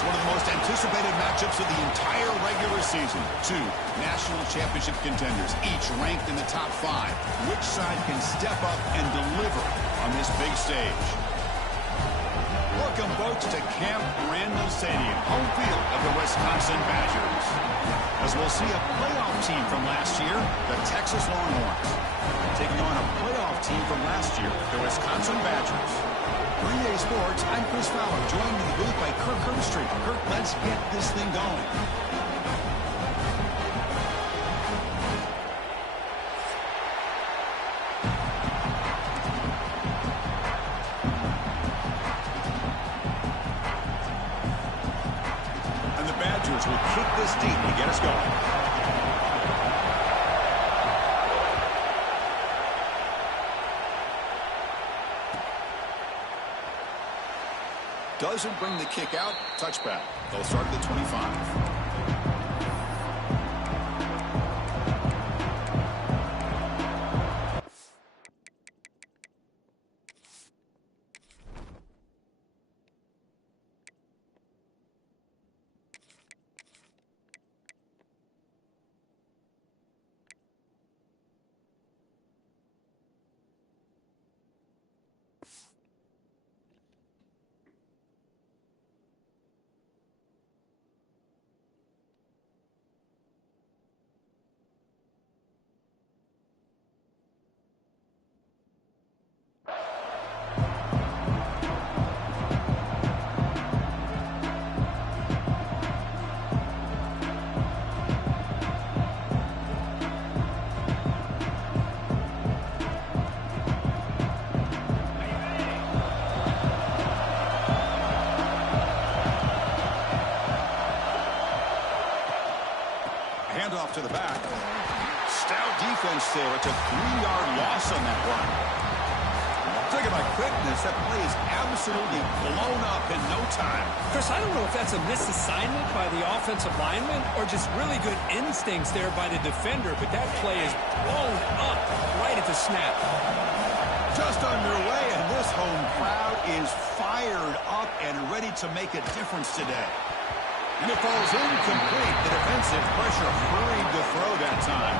It's one of the most anticipated matchups of the entire regular season. Two national championship contenders, each ranked in the top 5. Which side can step up and deliver on this big stage? Welcome, folks, to Camp Randall Stadium, home field of the Wisconsin Badgers. As we'll see a playoff team from last year, the Texas Longhorns, taking on a playoff team from last year, the Wisconsin Badgers. For EA Sports, I'm Chris Fowler, joined in the booth by Kirk Herbstreit. Kirk, let's get this thing going. And the Badgers will kick this deep to get us going. Doesn't bring the kick out. Touchback. They'll start at the 25. Handoff to the back. Stout defense there. It's a 3-yard loss on that run. Look at my quickness. That play is absolutely blown up in no time. Chris, I don't know if that's a misassignment by the offensive lineman or just really good instincts there by the defender, but that play is blown up right at the snap. Just underway, and this home crowd is fired up and ready to make a difference today. And it falls incomplete. The defensive pressure hurried to throw that time.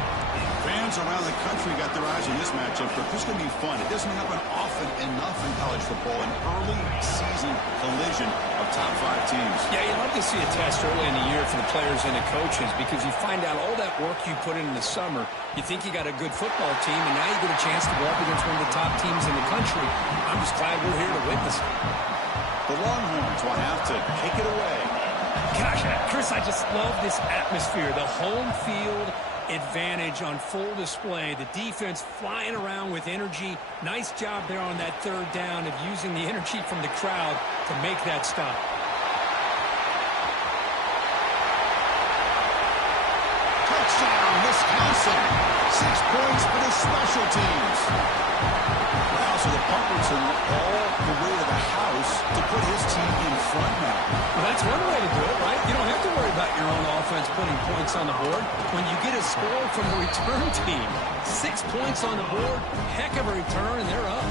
Fans around the country got their eyes on this matchup, but this is going to be fun. It doesn't happen often enough in college football, an early season collision of top 5 teams. Yeah, you'd love to see a test early in the year for the players and the coaches because you find out all that work you put in the summer. You think you got a good football team, and now you get a chance to go up against one of the top teams in the country. I'm just glad we're here to witness it. The Longhorns will have to kick it away. Gosh, Chris, I just love this atmosphere. The home field advantage on full display. The defense flying around with energy. Nice job there on that third down of using the energy from the crowd to make that stop. Touchdown, Wisconsin. 6 points for the special teams. Wow, so the Pumperton all the way to the house to put his team in front now. Well, that's one way to do it, right? You don't have to worry about your own offense putting points on the board. When you get a score from the return team, 6 points on the board, heck of a return, and they're up.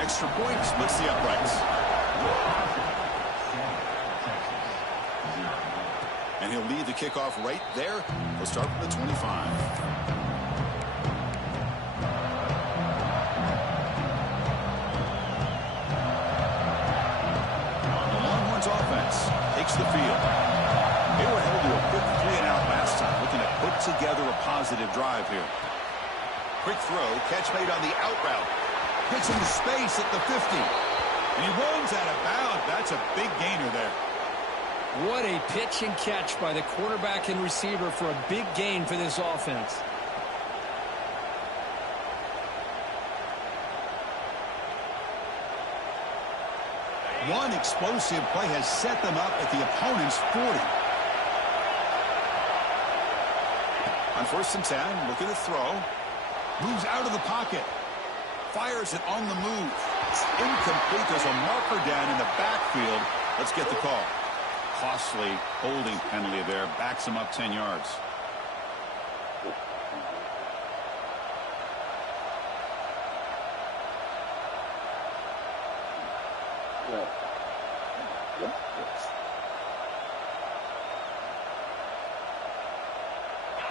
Extra point splits the uprights. And he'll lead the kickoff right there. He'll start from the 25. Takes the field. They were held to a quick 3-and-out last time, looking to put together a positive drive here. Quick throw, catch made on the out route. Gets into space at the 50. And he runs out of bounds. That's a big gainer there. What a pitch and catch by the quarterback and receiver for a big gain for this offense. One explosive play has set them up at the opponent's 40. On 1st and 10, looking to throw. Moves out of the pocket. Fires it on the move. It's incomplete. There's a marker down in the backfield. Let's get the call. Costly holding penalty there. Backs him up 10 yards.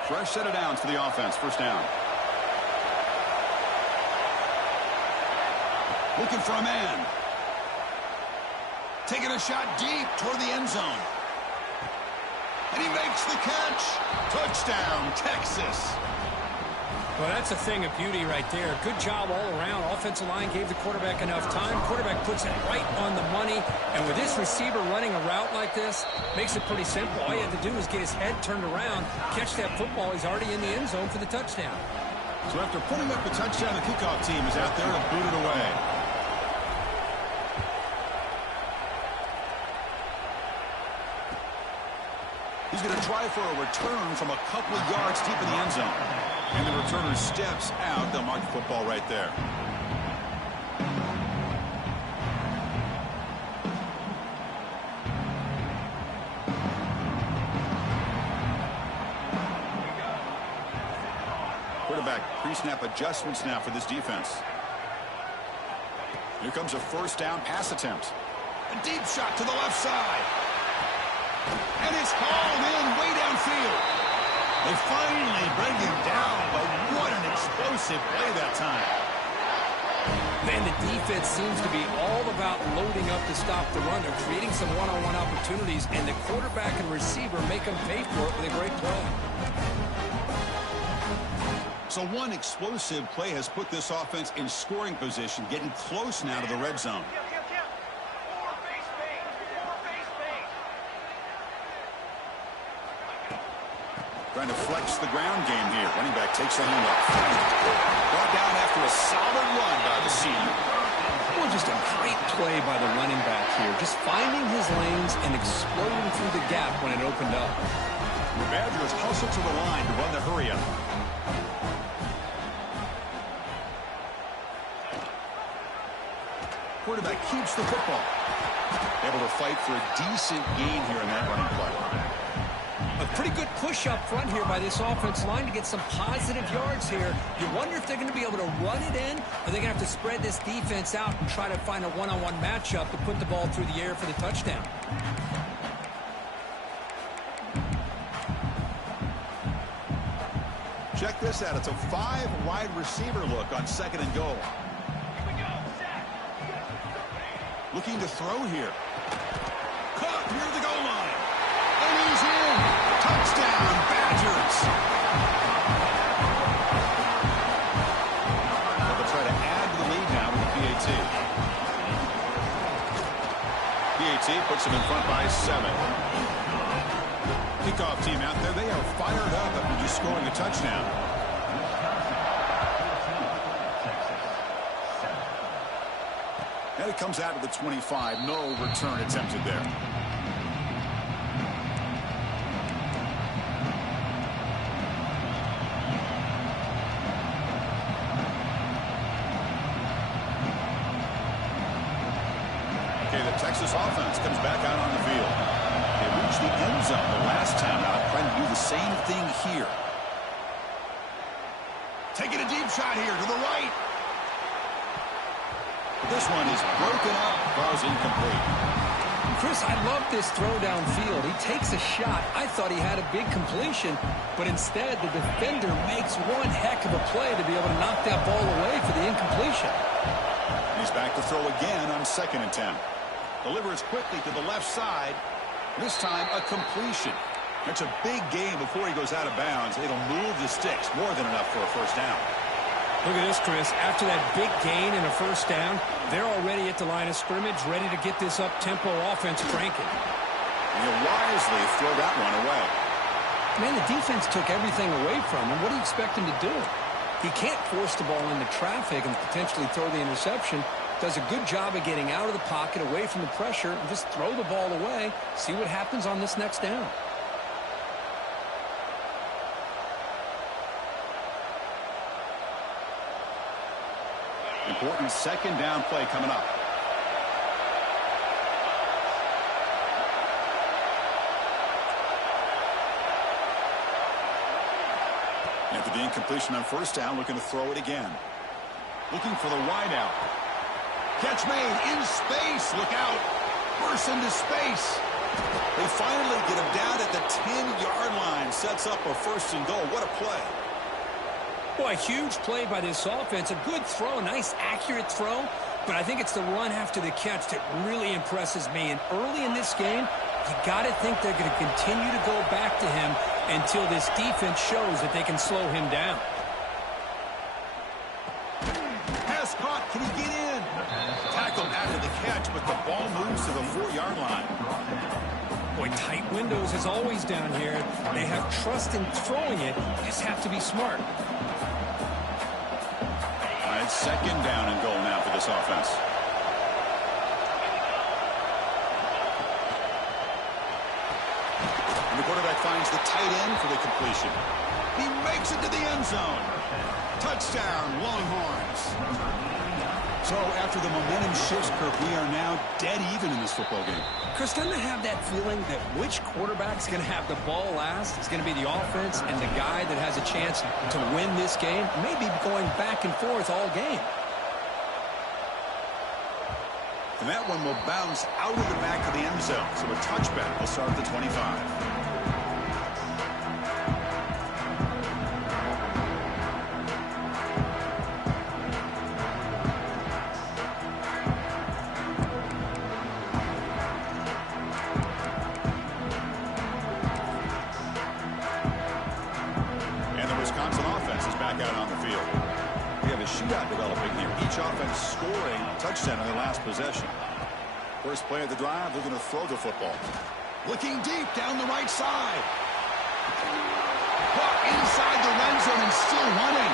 Fresh set of downs for the offense. First down. Looking for a man. Taking a shot deep toward the end zone. And he makes the catch. Touchdown, Texas. Well, that's a thing of beauty right there. Good job all around. Offensive line gave the quarterback enough time. Quarterback puts it right on the money. And with this receiver running a route like this, makes it pretty simple. All you have to do is get his head turned around, catch that football. He's already in the end zone for the touchdown. So after putting up the touchdown, the kickoff team is out there to boot it away. He's going to try for a return from a couple of yards deep in the end zone. And the returner steps out. They'll mark the football right there. Quarterback pre-snap adjustments now for this defense. Here comes a first down pass attempt. A deep shot to the left side. And it's hauled in way downfield. They finally bring him down, but what an explosive play that time. Man, the defense seems to be all about loading up to stop the run. They're creating some one-on-one opportunities, and the quarterback and receiver make them pay for it with a great play. So one explosive play has put this offense in scoring position, getting close now to the red zone. Trying to flex the ground game here. Running back takes the handoff. Brought down after a solid run by the senior. Well, just a great play by the running back here. Just finding his lanes and exploding through the gap when it opened up. The Badgers hustle to the line to run the hurry up. Quarterback keeps the football. Able to fight for a decent gain here in that running play. A pretty good push up front here by this offense line to get some positive yards here. You wonder if they're going to be able to run it in, or they're going to have to spread this defense out and try to find a one-on-one matchup to put the ball through the air for the touchdown. Check this out. It's a 5-wide receiver look on second and goal. Looking to throw here. Caught near the goal line. And he's in. Touchdown, Badgers. They'll try to add to the lead now with the PAT. PAT puts them in front by 7. Kickoff team out there. They are fired up after just scoring a touchdown. And it comes out to the 25. No return attempted there. Texas offense comes back out on the field. They reached the end zone the last time out, trying to do the same thing here. Taking a deep shot here to the right. This one is broken up. Ball's incomplete. Chris, I love this throw downfield. He takes a shot. I thought he had a big completion, but instead the defender makes one heck of a play to be able to knock that ball away for the incompletion. He's back to throw again on second and 10. Delivers quickly to the left side. This time a completion. That's a big gain before he goes out of bounds. It'll move the sticks. More than enough for a first down. Look at this, Chris. After that big gain and a first down, they're already at the line of scrimmage, ready to get this up-tempo offense cranking. And he'll wisely throw that one away. Man, the defense took everything away from him. What do you expect him to do? He can't force the ball into traffic and potentially throw the interception. Does a good job of getting out of the pocket, away from the pressure, and just throw the ball away. See what happens on this next down. Important second down play coming up. After the incompletion on first down, looking to throw it again. Looking for the wideout. Catch made in space. Look out. Burst into space. They finally get him down at the 10-yard line. Sets up a 1st and goal. What a play. Boy, a huge play by this offense. A good throw, a nice accurate throw. But I think it's the run after the catch that really impresses me. And early in this game, you got to think they're going to continue to go back to him until this defense shows that they can slow him down. Pass caught. Can he get in? Tackled after the catch, but the ball moves to the 4-yard line. Boy, tight windows as always down here. They have trust in throwing it. You just have to be smart. All right, 2nd down and goal now for this offense. And the quarterback finds the tight end for the completion. He makes it to the end zone. Touchdown, Longhorns. So after the momentum shifts, Kirk, we are now dead even in this football game. Chris, doesn't it have that feeling that which quarterback's going to have the ball last? It's going to be the offense, and the guy that has a chance to win this game may be going back and forth all game. And that one will bounce out of the back of the end zone. So a touchback will start at the 25. Offense scoring a touchdown on their last possession. First play of the drive, they're going to throw the football. Looking deep down the right side. Caught inside the red zone and still running.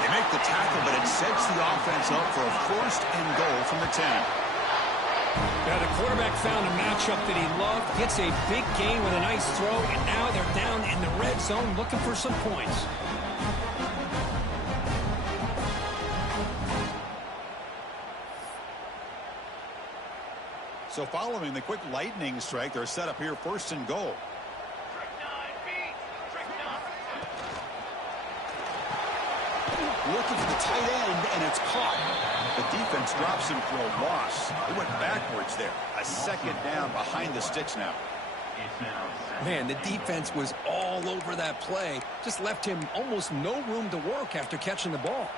They make the tackle, but it sets the offense up for a 1st and goal from the 10. Yeah, the quarterback found a matchup that he loved, gets a big gain with a nice throw, and now they're down in the red zone looking for some points. So following the quick lightning strike, they're set up here 1st and goal. Looking for the tight end, and it's caught. The defense drops him for a loss. They went backwards there. A 2nd down behind the sticks now. Man, the defense was all over that play. Just left him almost no room to work after catching the ball.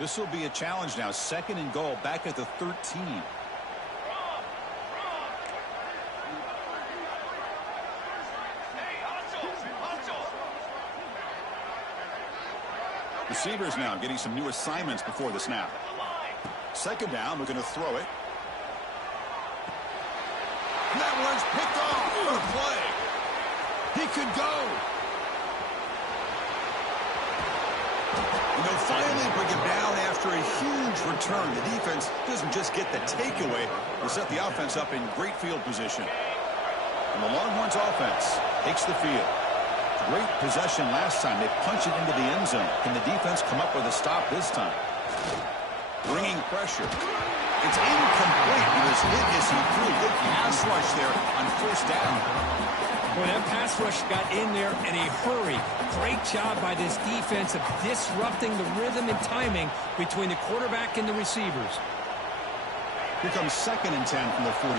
This will be a challenge now. 2nd and goal back at the 13. Receivers now getting some new assignments before the snap. 2nd down, we're going to throw it. And that one's picked off. What a play. He could go. And they'll finally bring him down after a huge return. The defense doesn't just get the takeaway, they set the offense up in great field position. And the Longhorns offense takes the field. Great possession last time. They punch it into the end zone. Can the defense come up with a stop this time? Bringing pressure. It's incomplete. He was hit as he threw. Good pass rush there on 1st down. Boy, that pass rush got in there in a hurry. Great job by this defense of disrupting the rhythm and timing between the quarterback and the receivers. Here comes 2nd and 10 from the 44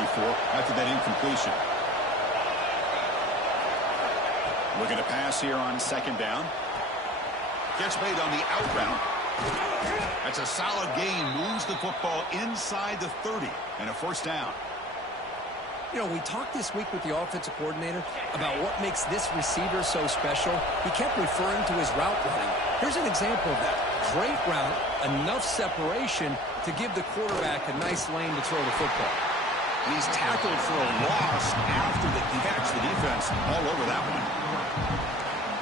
after that incompletion. Looking to pass here on 2nd down. Gets made on the out route. That's a solid gain. Moves the football inside the 30 and a 1st down. You know, we talked this week with the offensive coordinator about what makes this receiver so special. He kept referring to his route running. Here's an example of that. Great route, enough separation to give the quarterback a nice lane to throw the football. And he's tackled for a loss after the catch. The defense all over that one.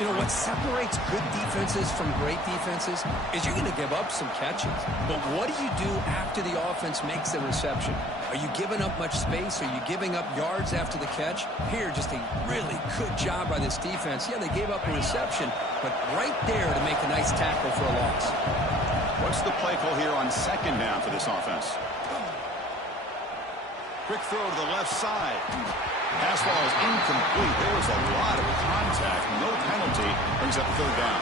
You know, what separates good defenses from great defenses is you're going to give up some catches. But what do you do after the offense makes the reception? Are you giving up much space? Are you giving up yards after the catch? Here, just a really good job by this defense. Yeah, they gave up a reception, but right there to make a nice tackle for a loss. What's the play call here on 2nd down for this offense? Quick throw to the left side. Pass ball is incomplete. There was a lot of contact. No penalty. Brings up 3rd down.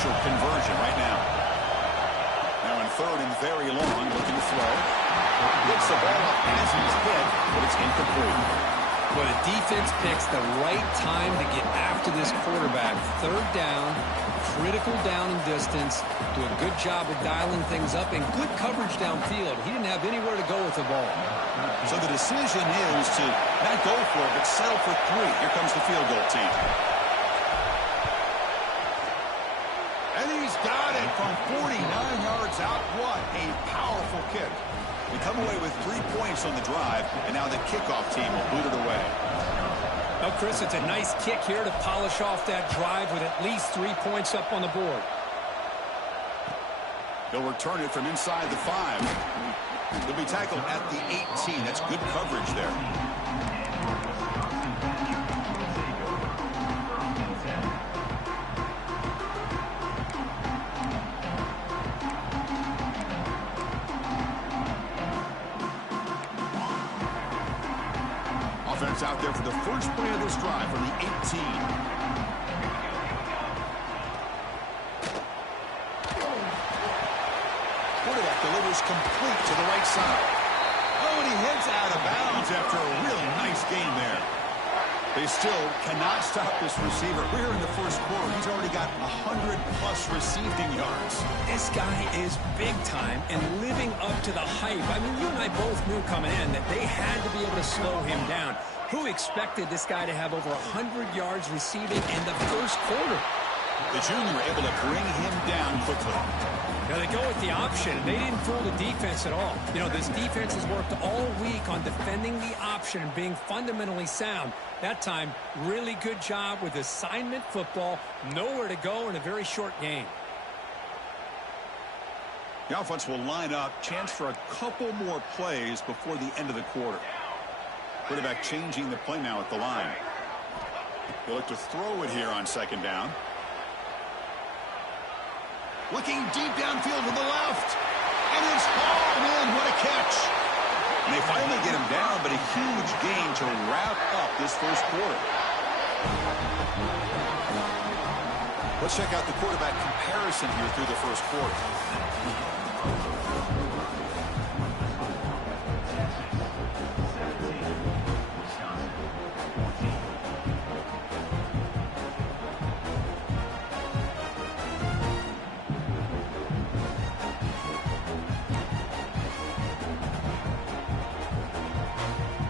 crucial conversion right now. Now in third and very long, looking to throw. Gets the ball up as he's hit, but it's incomplete. But a defense picks the right time to get after this quarterback. Third down, critical down and distance. Do a good job of dialing things up and good coverage downfield. He didn't have anywhere to go with the ball. So the decision is to not go for it, but settle for 3. Here comes the field goal team. And he's got it from 49 yards out. What a powerful kick. We come away with 3 points on the drive, and now the kickoff team will boot it away. Well, Chris, it's a nice kick here to polish off that drive with at least 3 points up on the board. He'll return it from inside the 5. He'll be tackled at the 18. That's good coverage there. Offense out there for the first play of this drive from the 18. Quarterback delivers complete to the right side. Oh, and he heads out of bounds after a really nice game there. They still cannot stop this receiver. We're in the first quarter. He's already got 100-plus receiving yards. This guy is big time and living up to the hype. I mean, you and I both knew coming in that they had to be able to slow him down. Who expected this guy to have over 100 yards receiving in the first quarter? The junior able to bring him down quickly. Now they go with the option, and they didn't fool the defense at all. You know, this defense has worked all week on defending the option and being fundamentally sound. That time, really good job with assignment football. Nowhere to go in a very short game. The offense will line up. Chance for a couple more plays before the end of the quarter. Quarterback changing the play now at the line. They'll look to throw it here on second down. Looking deep downfield to the left. And it's hauled in. What a catch. And they finally get him down, but a huge gain to wrap up this first quarter. Let's check out the quarterback comparison here through the first quarter.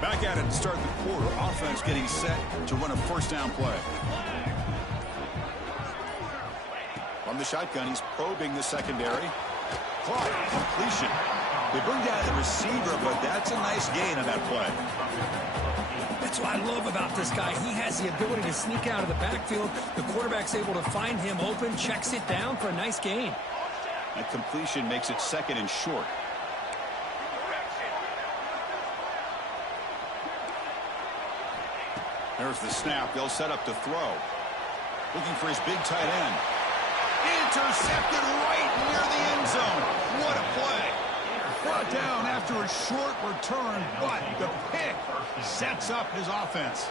Back at it to start the quarter. Offense getting set to run a first down play. From the shotgun, he's probing the secondary. Caught. Completion. They bring down the receiver, but that's a nice gain on that play. That's what I love about this guy. He has the ability to sneak out of the backfield. The quarterback's able to find him open, checks it down for a nice gain. That completion makes it second and short. There's the snap. They'll set up to throw. Looking for his big tight end. Intercepted right near the end zone. What a play. Brought down after a short return, but the pick sets up his offense.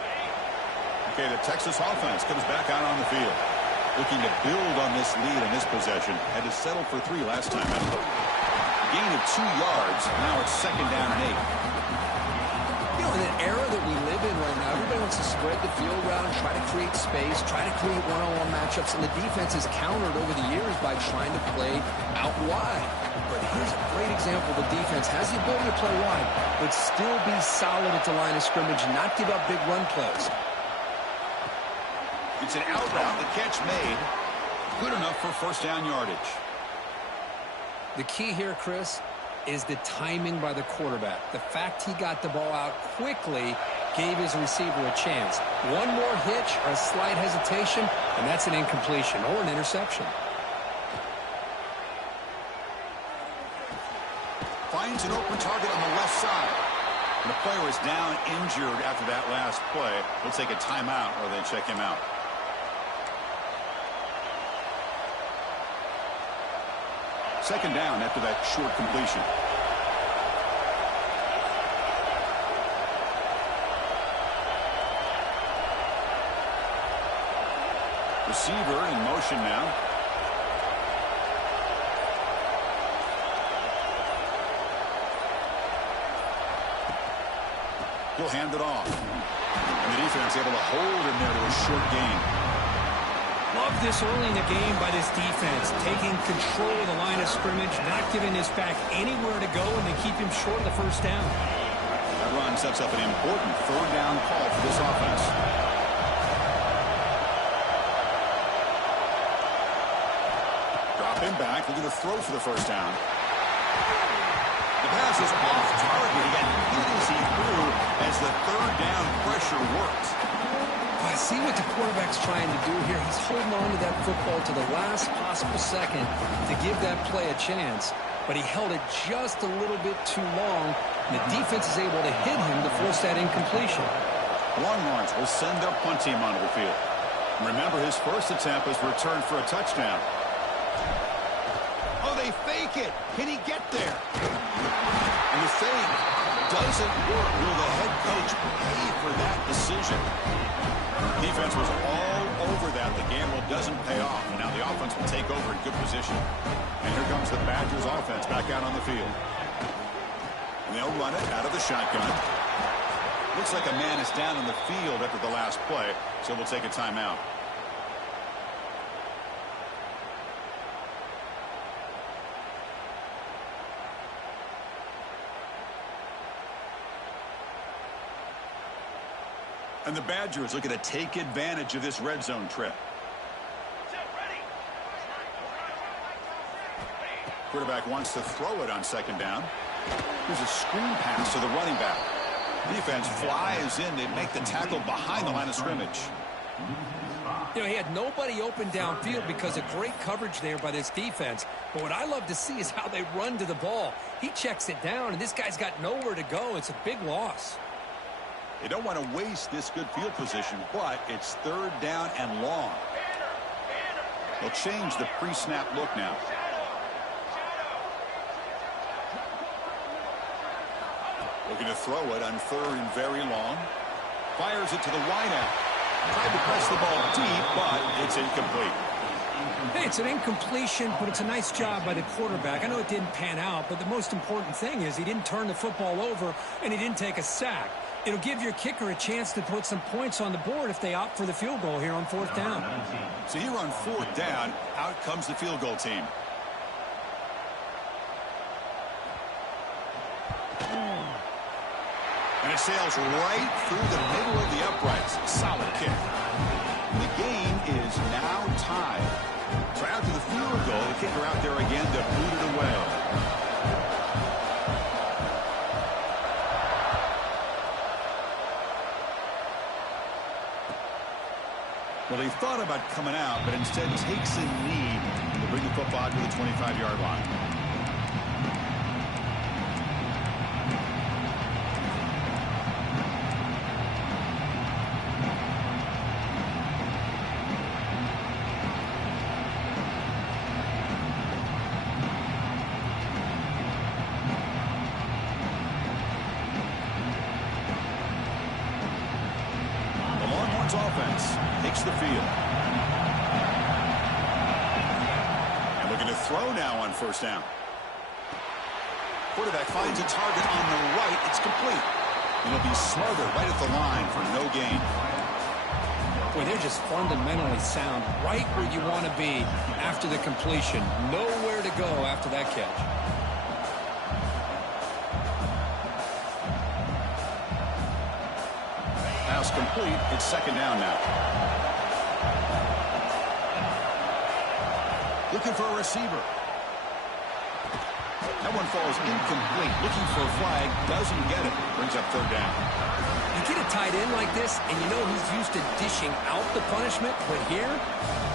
Okay, the Texas offense comes back out on the field. Looking to build on this lead in this possession. Had to settle for 3 last time out. Gain of 2 yards. Now it's second down and 8. You know, in an era that we live in right now, everybody wants to spread the field around, try to create space, try to create one-on-one matchups, and the defense has countered over the years by trying to play out wide. But here's a great example. The defense has the ability to play wide, but still be solid at the line of scrimmage, not give up big run plays. It's an out route. The catch made. Good enough for first down yardage. The key here, Chris, is the timing by the quarterback. The fact he got the ball out quickly gave his receiver a chance. One more hitch or a slight hesitation, and that's an incompletion or an interception. Finds an open target on the left side. And the player is down injured after that last play. We'll take a timeout or they check him out. Second down after that short completion. Receiver in motion now. He'll hand it off. And the defense able to hold him there to a short gain. Love this early in the game by this defense, taking control of the line of scrimmage, not giving this back anywhere to go, and they keep him short of the first down. That run sets up an important third down call for this offense. Drop him back, looking to throw for the first down. The pass is off target. He got hit as he threw as the third down pressure worked. I see what the quarterback's trying to do here. He's holding on to that football to the last possible second to give that play a chance. But he held it just a little bit too long. And the defense is able to hit him to force that incompletion. Longhorns will send their punt team onto the field. Remember, his first attempt was returned for a touchdown. Oh, they fake it. Can he get there? And the fake doesn't work. Will the head coach pay for that decision? Defense was all over that. The gamble doesn't pay off. And now the offense will take over in good position. And here comes the Badgers offense back out on the field. And they'll run it out of the shotgun. Looks like a man is down in the field after the last play, so we'll take a timeout. And the Badgers looking to take advantage of this red zone trip. Quarterback wants to throw it on second down. Here's a screen pass to the running back. Defense flies in. They make the tackle behind the line of scrimmage. You know, he had nobody open downfield because of great coverage there by this defense. But what I love to see is how they run to the ball. He checks it down, and this guy's got nowhere to go. It's a big loss. They don't want to waste this good field position, but it's third down and long. They'll change the pre-snap look now. Looking to throw it on third and very long. Fires it to the wideout. Tried to press the ball deep, but it's incomplete. Hey, it's an incompletion, but it's a nice job by the quarterback. I know it didn't pan out, but the most important thing is he didn't turn the football over and he didn't take a sack. It'll give your kicker a chance to put some points on the board if they opt for the field goal here on fourth down. So here on fourth down, out comes the field goal team. And it sails right through the middle of the uprights. Solid kick. The game is now tied. So after the field goal, the kicker out there again to boot it away. Well, he thought about coming out, but instead takes a knee to bring the football to the 25-yard line. Offense takes the field. And looking to throw now on first down. Quarterback finds a target on the right. It's complete. It'll be smothered right at the line for no gain. Boy, they're just fundamentally sound right where you want to be after the completion. Nowhere to go after that catch. Pass complete. It's second down now. Looking for a receiver. That one falls incomplete. Looking for a flag. Doesn't get it. Brings up third down. You get a tight end like this, and you know he's used to dishing out the punishment, but here,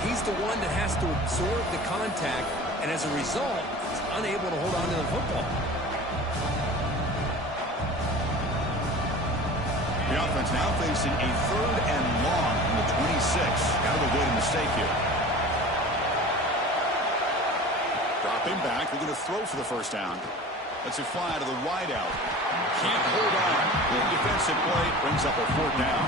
he's the one that has to absorb the contact, and as a result, he's unable to hold on to the football. The offense now facing a third and long from the 26. Got to avoid a mistake here. Dropping back, looking to throw for the first down. Lets it fly to the wideout. Can't hold on. Good defensive play brings up a fourth down.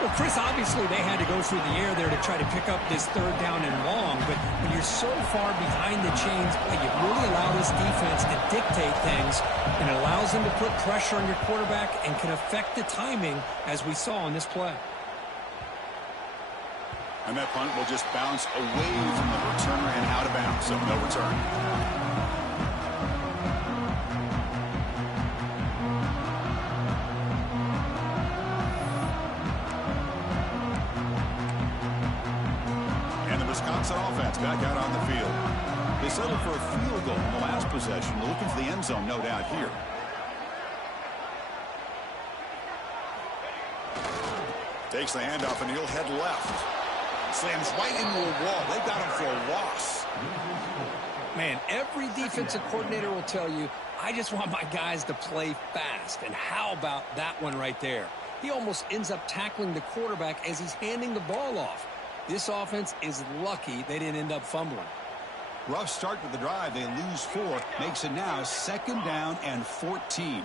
Well, Chris, obviously they had to go through the air there to try to pick up this third down and long, but when you're so far behind the chains, you really allow this defense to dictate things, and it allows them to put pressure on your quarterback and can affect the timing, as we saw on this play. And that punt will just bounce away from the returner and out of bounds, so no return. Wisconsin offense back out on the field. They settled for a field goal in the last possession. They're looking for the end zone, no doubt, here. Takes the handoff, and he'll head left. Slams right into a wall. They got him for a loss. Man, every defensive coordinator will tell you, I just want my guys to play fast. And how about that one right there? He almost ends up tackling the quarterback as he's handing the ball off. This offense is lucky they didn't end up fumbling. Rough start to the drive. They lose 4. Makes it now 2nd down and 14.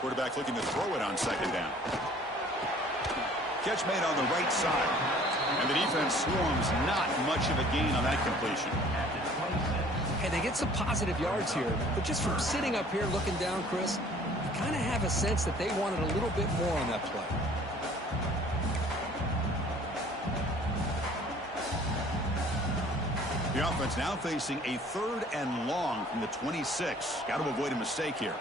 Quarterback looking to throw it on 2nd down. Catch made on the right side. And the defense swarms. Not much of a gain on that completion. Hey, they get some positive yards here, but just from sitting up here looking down, Chris, kind of have a sense that they wanted a little bit more on that play. The offense now facing a 3rd and long from the 26. Got to avoid a mistake here.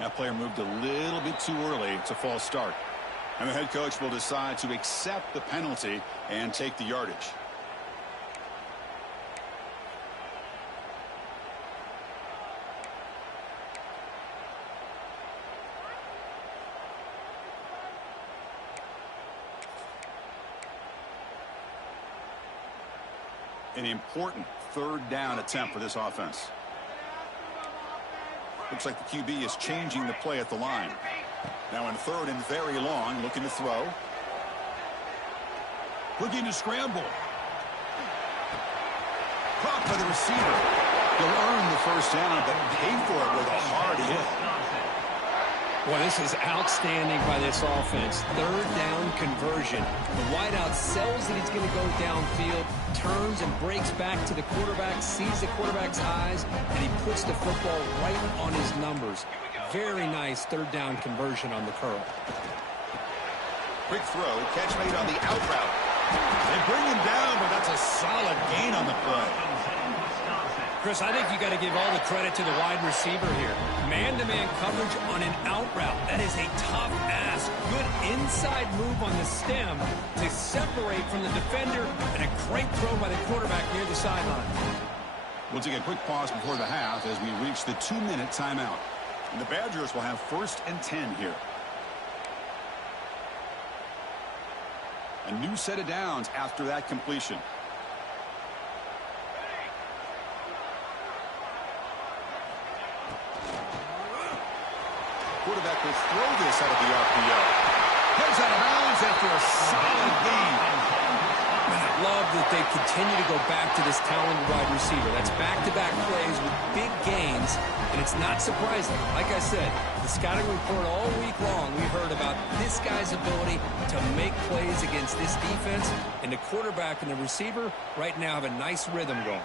That player moved a little bit too early. It's a false start. And the head coach will decide to accept the penalty and take the yardage. An important 3rd down attempt for this offense. Looks like the QB is changing the play at the line. Now in 3rd and very long, looking to throw. Looking to scramble. Caught by the receiver. He'll earn the 1st down, but pay for it with a hard hit. Well, this is outstanding by this offense. 3rd down conversion. The wideout sells that he's going to go downfield, turns and breaks back to the quarterback, sees the quarterback's eyes, and he puts the football right on his numbers. Very nice 3rd down conversion on the curl. Quick throw, catch made on the out route. They bring him down, but that's a solid gain on the play. Chris, I think you got to give all the credit to the wide receiver here. Man-to-man coverage on an out route. That is a tough ask. Good inside move on the stem to separate from the defender, and a great throw by the quarterback near the sideline. We'll take a quick pause before the half as we reach the 2-minute timeout. And the Badgers will have 1st and 10 here. A new set of downs after that completion. Quarterback will throw this out of the RPO. Heads out of bounds after a solid gain. I love that they continue to go back to this talented wide receiver. That's back-to-back plays with big gains, and it's not surprising. Like I said, the scouting report all week long, we heard about this guy's ability to make plays against this defense, and the quarterback and the receiver right now have a nice rhythm going.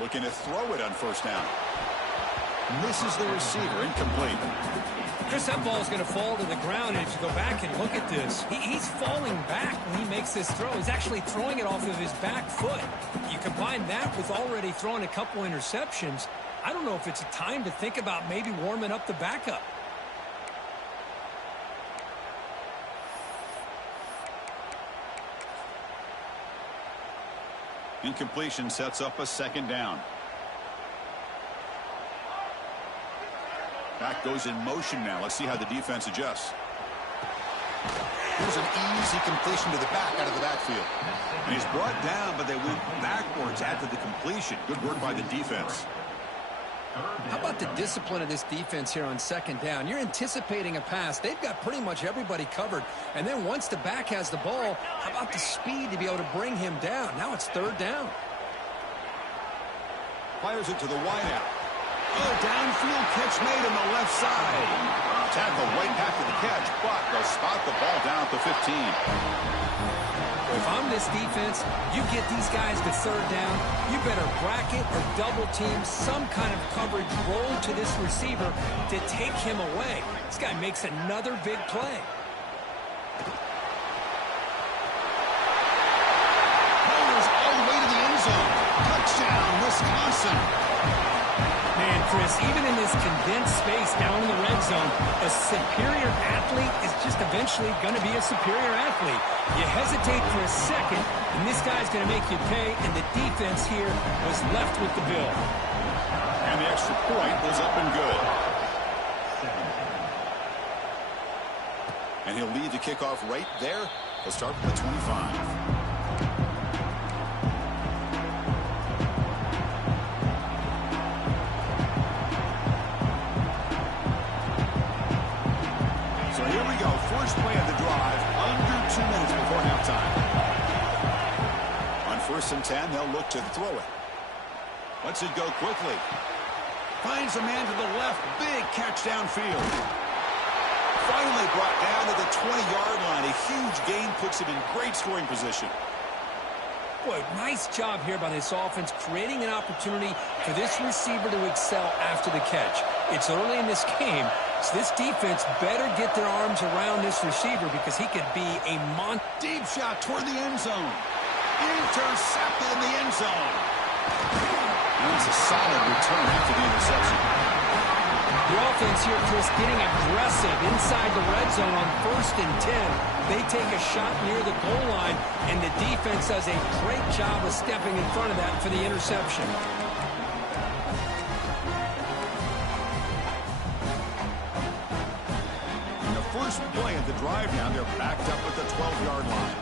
Looking to throw it on 1st down. Misses the receiver, incomplete. Chris, that ball is going to fall to the ground, and if you go back and look at this, he's falling back when he makes this throw. He's actually throwing it off of his back foot. You combine that with already throwing a couple interceptions, I don't know if it's a time to think about maybe warming up the backup. Incompletion sets up a 2nd down. Back goes in motion now. Let's see how the defense adjusts. Here's an easy completion to the back out of the backfield. And he's brought down, but they went backwards after the completion. Good work by the defense. How about the discipline of this defense here on second down? You're anticipating a pass. They've got pretty much everybody covered. And then once the back has the ball, how about the speed to be able to bring him down? Now it's third down. Fires it to the wideout. Oh, downfield catch made on the left side. Tackle right after the catch, but they'll spot the ball down at the 15. If I'm this defense, you get these guys to third down, you better bracket or double team some kind of coverage roll to this receiver to take him away. This guy makes another big play. Powers all the way to the end zone. Touchdown, Wisconsin. Man, Chris, even in this condensed space down in the red zone, a superior athlete is just eventually going to be a superior athlete. You hesitate for a second, and this guy's going to make you pay, and the defense here was left with the bill. And the extra point was up and good. And he'll lead the kickoff right there. He'll start with the 25. First play of the drive, under 2 minutes before halftime. On 1st and 10, they'll look to throw it. Lets it go quickly. Finds a man to the left. Big catch downfield. Finally brought down to the 20-yard line. A huge gain puts him in great scoring position. Boy, nice job here by this offense, creating an opportunity for this receiver to excel after the catch. It's early in this game, so this defense better get their arms around this receiver because he could be a monster. Deep shot toward the end zone. Intercepted in the end zone. And it's a solid return after the interception. The offense here, Chris, getting aggressive inside the red zone on 1st and 10. They take a shot near the goal line, and the defense does a great job of stepping in front of that for the interception. In the first play of the drive now, they're backed up at the 12-yard line.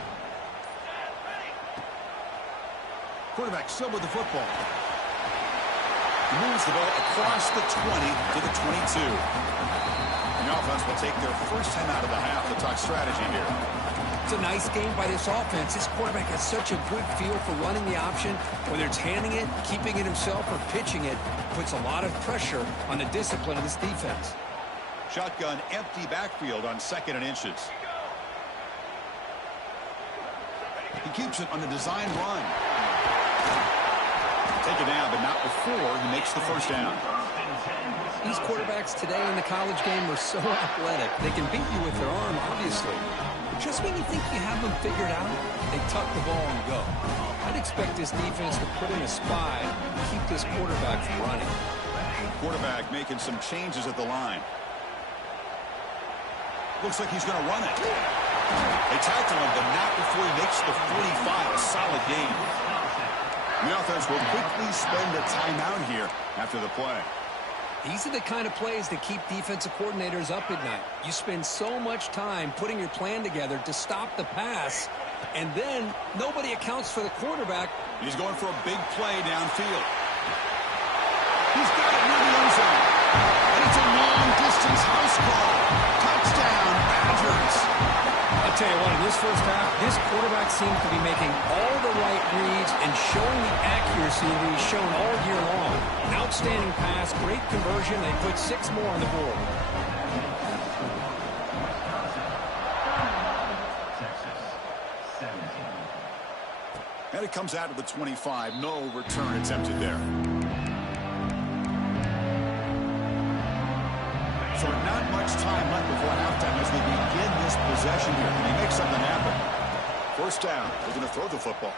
Quarterback still with the football. Moves the ball across the 20 to the 22. And the offense will take their first time out of the half to talk strategy here. It's a nice game by this offense. This quarterback has such a good feel for running the option. Whether it's handing it, keeping it himself, or pitching it, puts a lot of pressure on the discipline of this defense. Shotgun empty backfield on 2nd and inches. He keeps it on the design run. Take it down, but not before he makes the first down. These quarterbacks today in the college game are so athletic. They can beat you with their arm, obviously. But just when you think you have them figured out, they tuck the ball and go. I'd expect this defense to put in a spy and keep this quarterback from running. Quarterback making some changes at the line. Looks like he's going to run it. They tackle him, but not before he makes the 45. A solid gain. The offense will quickly spend a timeout here after the play. These are the kind of plays that keep defensive coordinators up at night. You spend so much time putting your plan together to stop the pass, and then nobody accounts for the quarterback. He's going for a big play downfield. He's got it near the end zone. And it's a long-distance house call. Touchdown, Badgers. I'll tell you what, in this first half, this quarterback seems to be making all the right reads and showing the accuracy that he's shown all year long. Outstanding pass, great conversion. They put 6 more on the board. And it comes out of the 25. No return attempted there. So not much time left before halftime as they begin this possession here. Can he make something happen? First down. They're going to throw the football.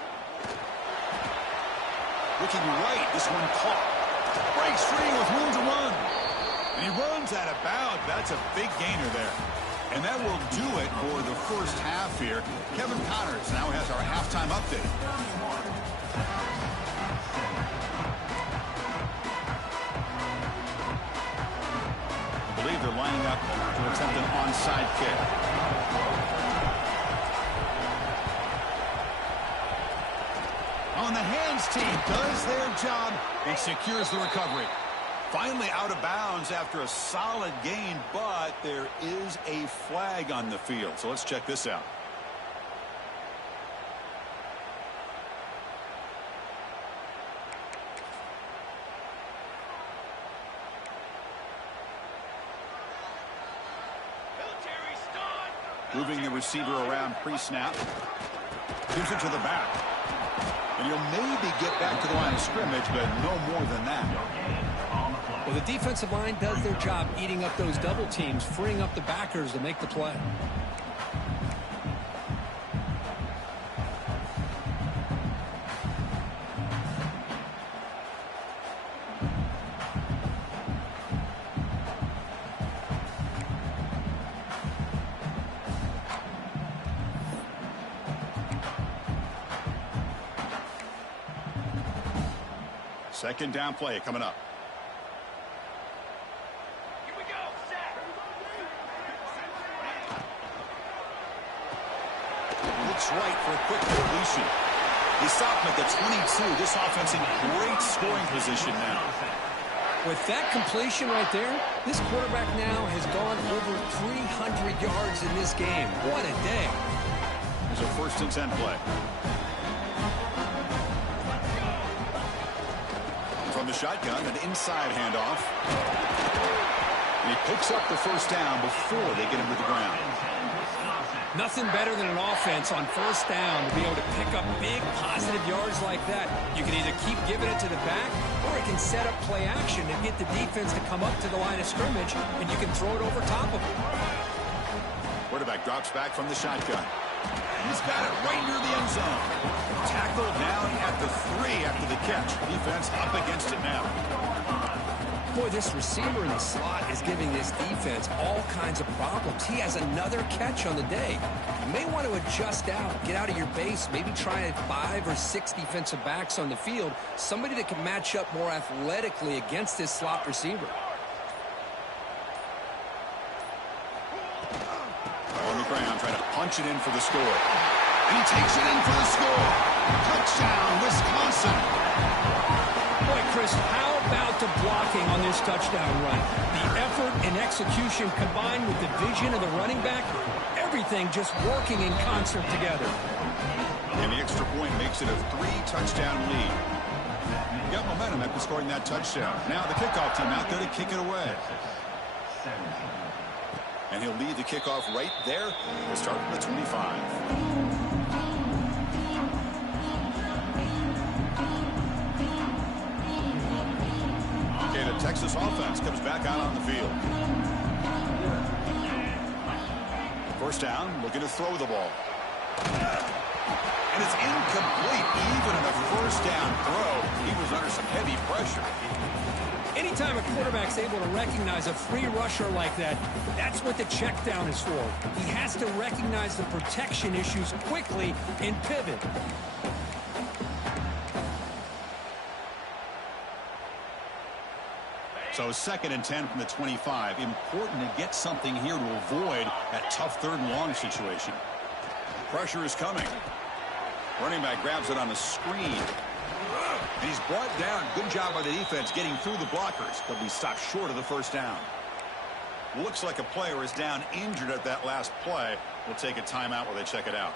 Looking right. This one caught. Breaks free with room to run. And he runs out of bounds. That's a big gainer there. And that will do it for the first half here. Kevin Connors now has our halftime update. I believe they're lining up to attempt an onside kick. On the hands team does their job and secures the recovery. Finally out of bounds after a solid gain, but there is a flag on the field. So let's check this out. Moving the receiver around pre-snap. Gives it to the back. And he'll maybe get back to the line of scrimmage, but no more than that. Well, the defensive line does their job eating up those double teams, freeing up the backers to make the play. Second down play coming up. Here we go, set. Looks right for a quick completion. He stopped him at the 22. This offense in great scoring position now. With that completion right there, this quarterback now has gone over 300 yards in this game. What a day. There's a 1st and 10 play. From the shotgun, an inside handoff. And he picks up the 1st down before they get him to the ground. Nothing better than an offense on 1st down to be able to pick up big positive yards like that. You can either keep giving it to the back, or it can set up play action and get the defense to come up to the line of scrimmage, and you can throw it over top of them. Quarterback drops back from the shotgun. He's got it right near the end zone. Tackled down at the 3 after the catch. Defense up against it now. Boy, this receiver in the slot is giving this defense all kinds of problems. He has another catch on the day. You may want to adjust out, get out of your base, maybe try 5 or 6 defensive backs on the field, somebody that can match up more athletically against this slot receiver. On the ground, trying to punch it in for the score. And he takes it in for the score. Touchdown, Wisconsin. Boy, Chris, how about the blocking on this touchdown run? The effort and execution combined with the vision of the running back, everything just working in concert together. And the extra point makes it a 3-touchdown lead. Got momentum after scoring that touchdown. Now the kickoff team out there to kick it away. And he'll lead the kickoff right there to start from the 25. The Texas offense comes back out on the field. 1st down, looking to throw the ball. And it's incomplete. Even in a 1st down throw, he was under some heavy pressure. Anytime a quarterback's able to recognize a free rusher like that, that's what the check down is for. He has to recognize the protection issues quickly and pivot. So 2nd and 10 from the 25. Important to get something here to avoid that tough 3rd and long situation. Pressure is coming. Running back grabs it on the screen. And he's brought down. Good job by the defense getting through the blockers. But we stopped short of the 1st down. Looks like a player is down injured at that last play. We'll take a timeout while they check it out.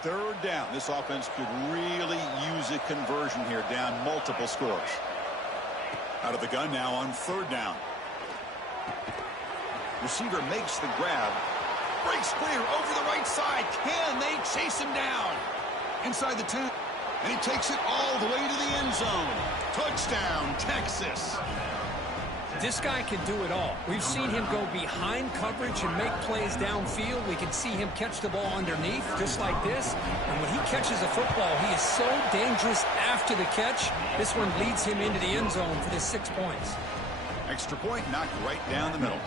Third down. This offense could really use a conversion here, down multiple scores. Out of the gun now on 3rd down. Receiver makes the grab. Breaks clear over the right side. Can they chase him down? Inside the 10. And he takes it all the way to the end zone. Touchdown, Texas. This guy can do it all. We've seen him go behind coverage and make plays downfield. We can see him catch the ball underneath, just like this. And when he catches a football, he is so dangerous after the catch. This one leads him into the end zone for the 6 points. Extra point knocked right down the middle.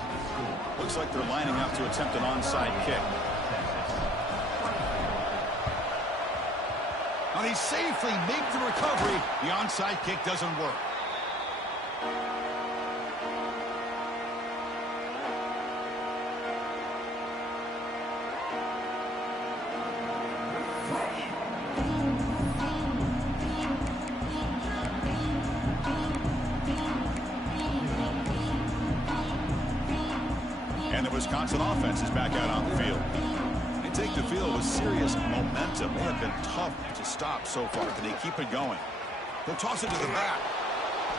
Looks like they're lining up to attempt an onside kick. And he safely made the recovery. The onside kick doesn't work. And the Wisconsin offense is back out on the field. They take the field with serious momentum. They have been tough to stop so far. Can they keep it going? They'll toss it to the back.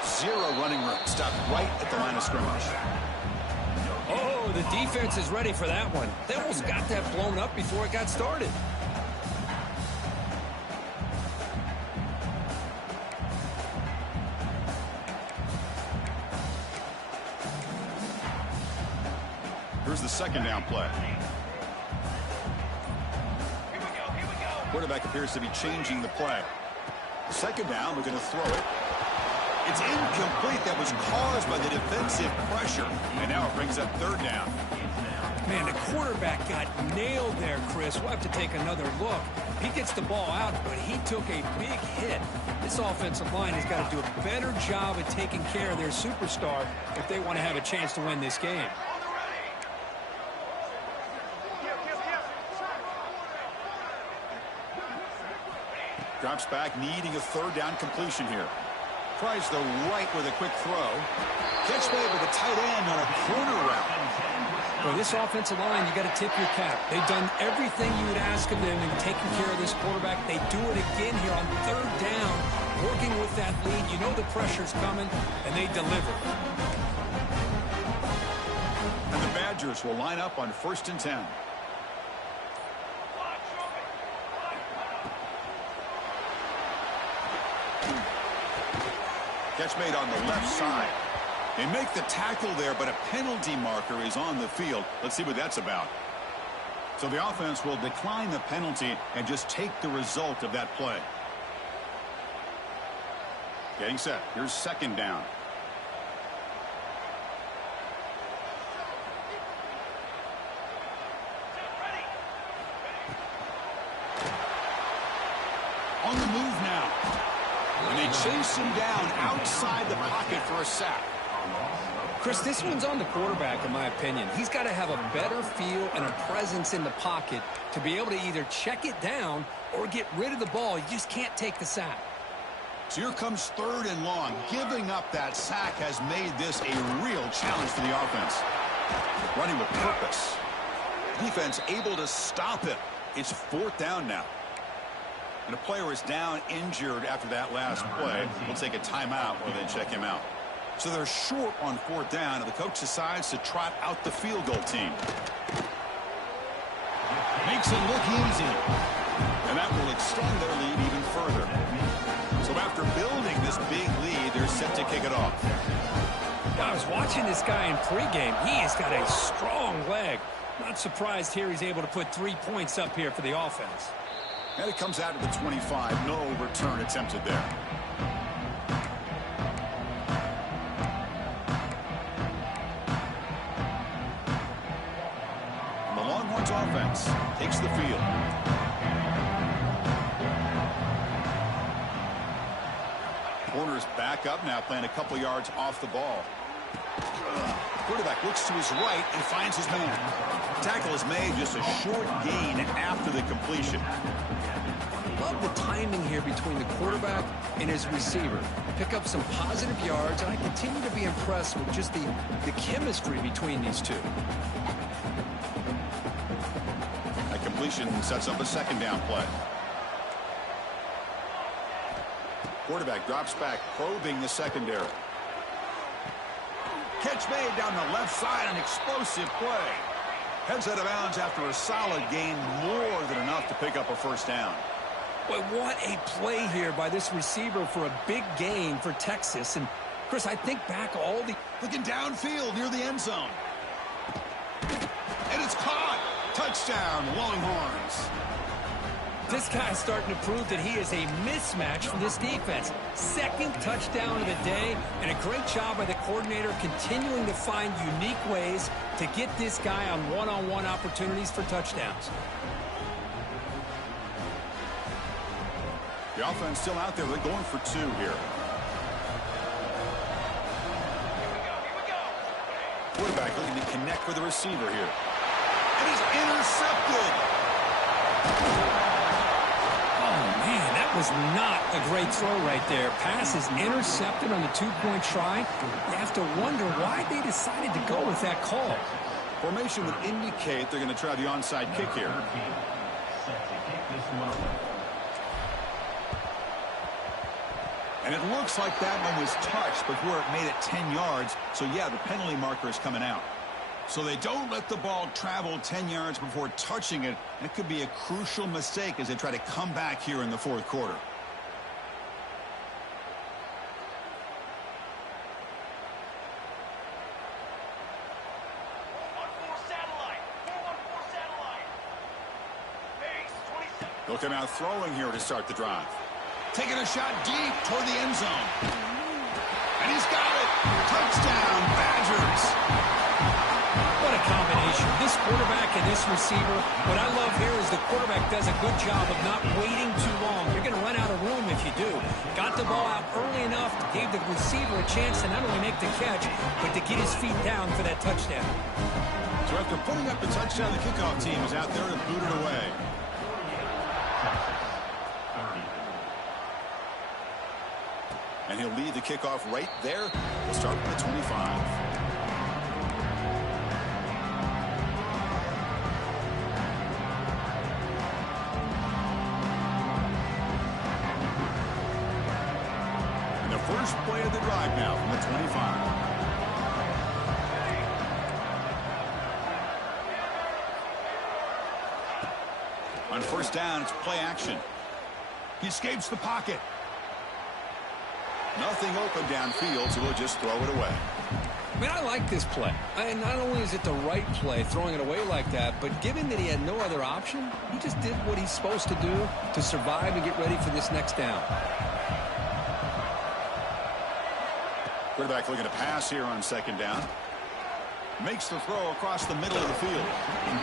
Zero running room. Stopped right at the line of scrimmage. Oh, the defense is ready for that one. They almost got that blown up before it got started. Here's the second down play. Quarterback appears to be changing the play. Second down, we're going to throw it. It's incomplete. That was caused by the defensive pressure. And now it brings up third down. Man, the quarterback got nailed there, Chris. We'll have to take another look. He gets the ball out, but he took a big hit. This offensive line has got to do a better job of taking care of their superstar if they want to have a chance to win this game. Drops back, needing a third down completion here. Tries the right with a quick throw. Catch made by the tight end on a corner route. For this offensive line, you got to tip your cap. They've done everything you would ask of them in taking care of this quarterback. They do it again here on third down, working with that lead. You know the pressure's coming, and they deliver. And the Badgers will line up on 1st and 10. Catch made on the left side. They make the tackle there, but a penalty marker is on the field. Let's see what that's about. So the offense will decline the penalty and just take the result of that play. Getting set. Here's second down. On the move now. And they chase him down outside the pocket for a sack. Chris, this one's on the quarterback, in my opinion. He's got to have a better feel and a presence in the pocket to be able to either check it down or get rid of the ball. You just can't take the sack. So here comes third and long. Giving up that sack has made this a real challenge for the offense. Running with purpose. Defense able to stop it. It's fourth down now. And a player is down injured after that last play. We'll take a timeout or then check him out. So they're short on fourth down, and the coach decides to trot out the field goal team. Makes it look easy. And that will extend their lead even further. So after building this big lead, they're set to kick it off. I was watching this guy in pregame. He has got a strong leg. Not surprised here he's able to put 3 points up here for the offense. And it comes out of the 25. No return attempted there. And the Longhorns offense takes the field. Corner's back up now, playing a couple yards off the ball. Quarterback looks to his right and finds his man. Tackle is made, just a short gain after the completion. Love the timing here between the quarterback and his receiver. Pick up some positive yards, and I continue to be impressed with just the chemistry between these two. That completion sets up a second down play. Quarterback drops back, probing the secondary. Catch made down the left side, an explosive play. Heads out of bounds after a solid gain, more than enough to pick up a first down. Boy, what a play here by this receiver for a big gain for Texas. And, Chris, I think back all the... Looking downfield near the end zone. And it's caught. Touchdown, Longhorns. This guy's starting to prove that he is a mismatch for this defense. Second touchdown of the day, and a great job by the coordinator continuing to find unique ways to get this guy on one-on-one opportunities for touchdowns. The offense still out there. They're going for two here. Quarterback looking to connect with the receiver here. And he's intercepted. was not a great throw right there. Pass is intercepted on the two-point try. You have to wonder why they decided to go with that call. Formation would indicate they're going to try the onside kick here. And it looks like that one was touched before it made it 10 yards. So, yeah, the penalty marker is coming out. So they don't let the ball travel 10 yards before touching it. It could be a crucial mistake as they try to come back here in the fourth quarter. They'll come out throwing here to start the drive. Taking a shot deep toward the end zone. And he's got it. Touchdown, Badgers. What a combination. This quarterback and this receiver. What I love here is the quarterback does a good job of not waiting too long. You're going to run out of room if you do. Got the ball out early enough, gave the receiver a chance to not only make the catch, but to get his feet down for that touchdown. So after putting up the touchdown, the kickoff team is out there to boot it away. And he'll lead the kickoff right there. We'll start with the 25. And the first play of the drive now from the 25. On first down, it's play action. He escapes the pocket. Nothing open downfield, so he'll just throw it away. Man, I like this play. And not only is it the right play, throwing it away like that, but given that he had no other option, he just did what he's supposed to do to survive and get ready for this next down. Quarterback looking to pass here on second down. Makes the throw across the middle of the field.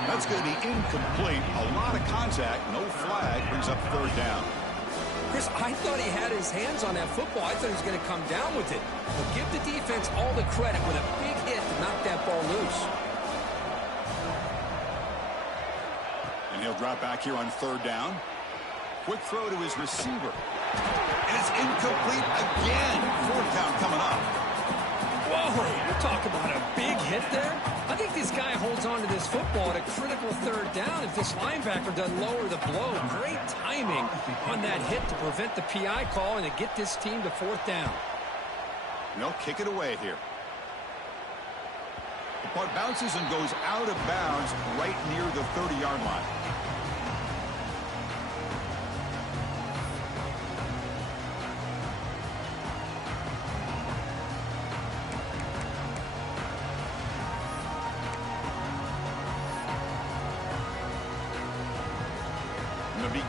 That's going to be incomplete. A lot of contact, no flag, brings up third down. Chris, I thought he had his hands on that football. I thought he was going to come down with it. But give the defense all the credit with a big hit to knock that ball loose. And he'll drop back here on third down. Quick throw to his receiver. And it's incomplete again. Fourth down coming up. Whoa, you're talking about a big hit there? I think this guy holds on to this football at a critical third down if this linebacker doesn't lower the blow. Great timing on that hit to prevent the PI call and to get this team to fourth down. And they'll kick it away here. The punt bounces and goes out of bounds right near the 30-yard line.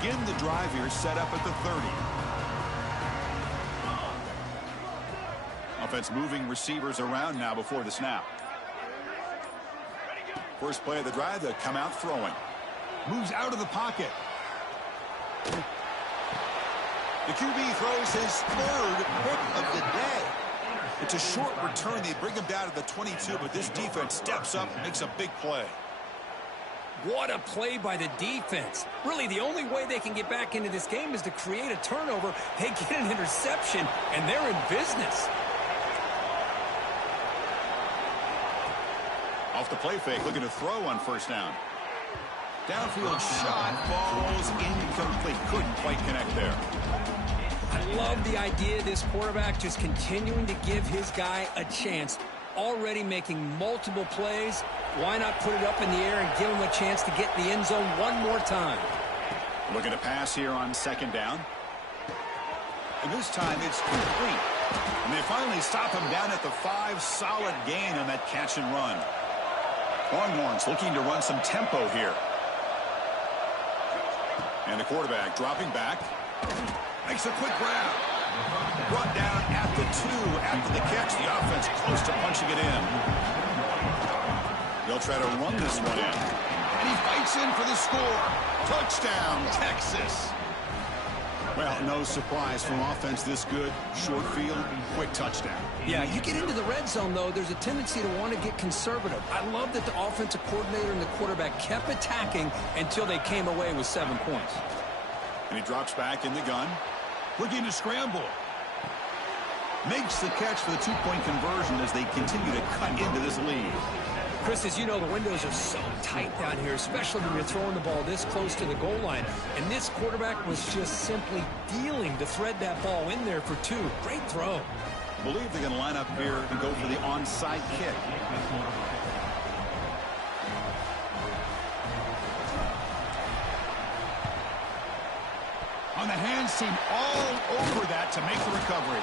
Begin the drive here, set up at the 30. Offense moving receivers around now before the snap. First play of the drive, they'll come out throwing. Moves out of the pocket. The QB throws his third hit of the day. It's a short return. They bring him down to the 22, but this defense steps up and makes a big play. What a play by the defense. Really, the only way they can get back into this game is to create a turnover. They get an interception, and they're in business. Off the play fake, looking to throw on first down. Downfield shot, falls incomplete. Couldn't quite connect there. I love the idea of this quarterback just continuing to give his guy a chance. Already making multiple plays. Why not put it up in the air and give him a chance to get in the end zone one more time? Looking to pass here on second down. And this time it's complete. And they finally stop him down at the 5. Solid gain on that catch and run. Longhorns looking to run some tempo here. And the quarterback dropping back. Makes a quick grab. Brought down at the 2 after the catch. The offense close to punching it in. They'll try to run this one in. And he fights in for the score. Touchdown, Texas. Well, no surprise from offense this good. Short field, quick touchdown. Yeah, you get into the red zone, though, there's a tendency to want to get conservative. I love that the offensive coordinator and the quarterback kept attacking until they came away with 7 points. And he drops back in the gun. Looking to scramble. Makes the catch for the two-point conversion as they continue to cut into this lead. Chris, as you know, the windows are so tight down here, especially when you're throwing the ball this close to the goal line. And this quarterback was just simply dealing to thread that ball in there for two. Great throw. I believe they're going to line up here and go for the onside kick. On the hands team all over that to make the recovery.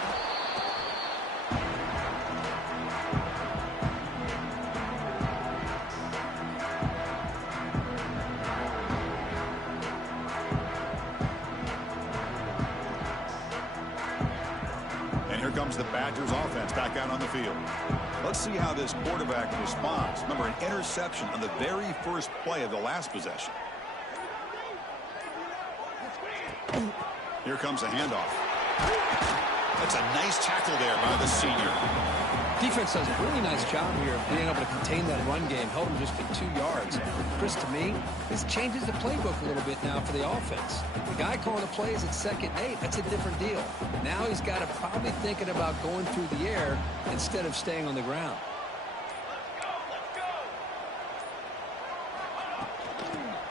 Comes the Badgers offense back out on the field. Let's see how this quarterback responds. Remember, an interception on the very first play of the last possession. Here comes a handoff. That's a nice tackle there by the senior. Defense does a really nice job here of being able to contain that run game, held him just to 2 yards. Chris, to me, this changes the playbook a little bit now for the offense. The guy calling the plays at 2nd and 8, that's a different deal. Now he's got to probably thinking about going through the air instead of staying on the ground.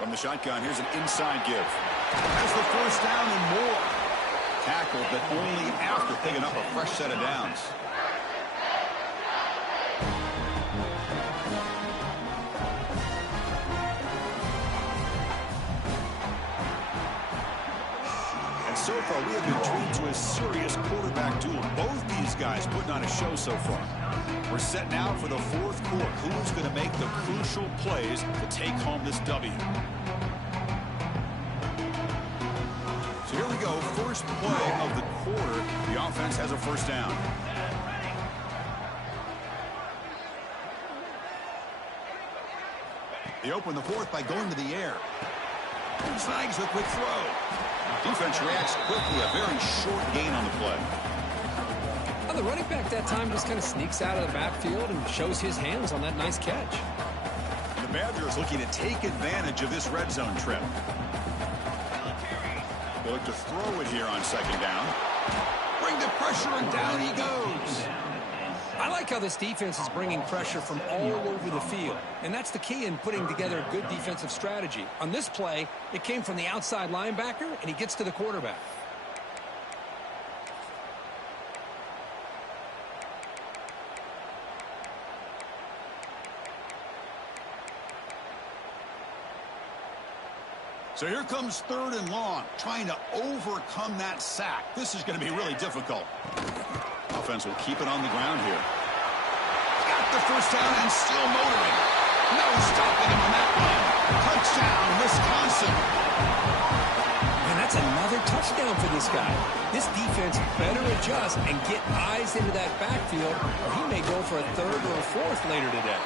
From the shotgun, here's an inside give. Has the first down and more. Tackled, but only after picking up a fresh set of downs. So far, we have been treated to a serious quarterback duel. Both these guys putting on a show so far. We're set now for the fourth quarter. Who's going to make the crucial plays to take home this W? So here we go. First play of the quarter. The offense has a first down. They open the fourth by going to the air. Snags the quick throw. Defense reacts quickly. A very short gain on the play. Well, the running back that time just kind of sneaks out of the backfield and shows his hands on that nice catch. And the Badgers looking to take advantage of this red zone trip. They look to throw it here on 2nd down. Bring the pressure, and down he goes. I like how this defense is bringing pressure from all over the field, and that's the key in putting together a good defensive strategy. On this play, it came from the outside linebacker, and he gets to the quarterback. So here comes 3rd and long, trying to overcome that sack. This is going to be really difficult. Offense will keep it on the ground here. Got the first down and still motoring. No stopping him on that one. Touchdown, Wisconsin. And that's another touchdown for this guy. This defense better adjust and get eyes into that backfield, or he may go for a 3rd or a 4th later today.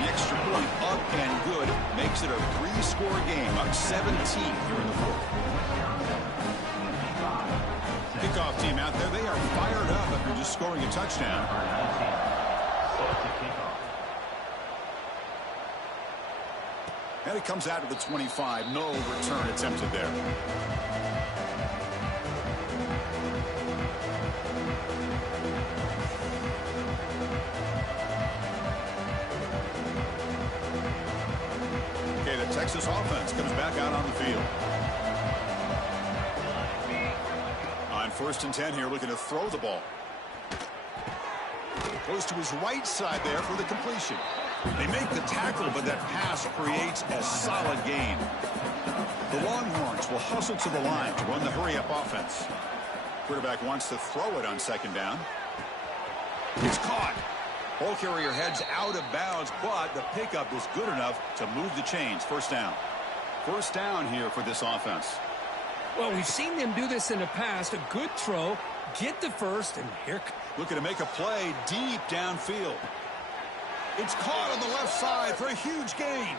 The extra point up and good makes it a 3-score game, up 17 here in the 4th. Kickoff team out there, they are fired up after just scoring a touchdown. And it comes out to the 25. No return attempted there. Okay, the Texas offense comes back out on the field. On 1st and 10 here, looking to throw the ball. Goes to his right side there for the completion. They make the tackle, but that pass creates a solid gain. The Longhorns will hustle to the line to run the hurry-up offense. Quarterback wants to throw it on 2nd down. It's caught. Ball carrier heads out of bounds, but the pickup is good enough to move the chains. First down. First down here for this offense. Well, we've seen them do this in the past. A good throw, get the first, and here. Looking to make a play deep downfield. It's caught on the left side for a huge gain.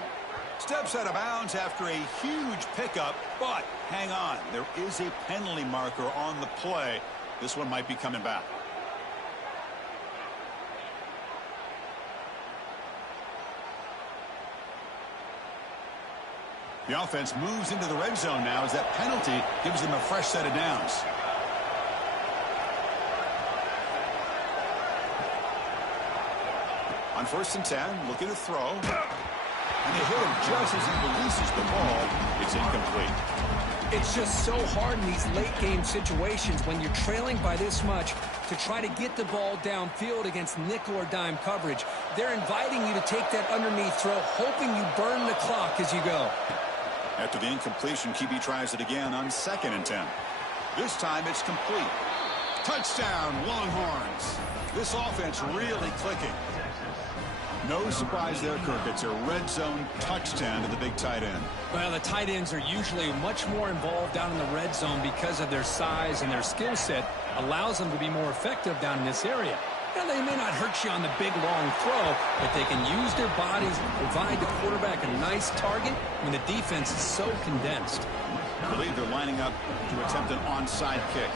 Steps out of bounds after a huge pickup, but hang on. There is a penalty marker on the play. This one might be coming back. The offense moves into the red zone now as that penalty gives them a fresh set of downs. On 1st and 10, looking to throw. And they hit him just as he releases the ball. It's incomplete. It's just so hard in these late-game situations when you're trailing by this much to try to get the ball downfield against nickel or dime coverage. They're inviting you to take that underneath throw, hoping you burn the clock as you go. After the incompletion, QB tries it again on 2nd and 10. This time it's complete. Touchdown, Longhorns. This offense really clicking. No surprise there, Kirk. It's a red zone touchdown to the big tight end. Well, the tight ends are usually much more involved down in the red zone because of their size, and their skill set allows them to be more effective down in this area. Now, they may not hurt you on the big, long throw, but they can use their bodies and provide the quarterback a nice target when the defense is so condensed. I believe they're lining up to attempt an onside kick.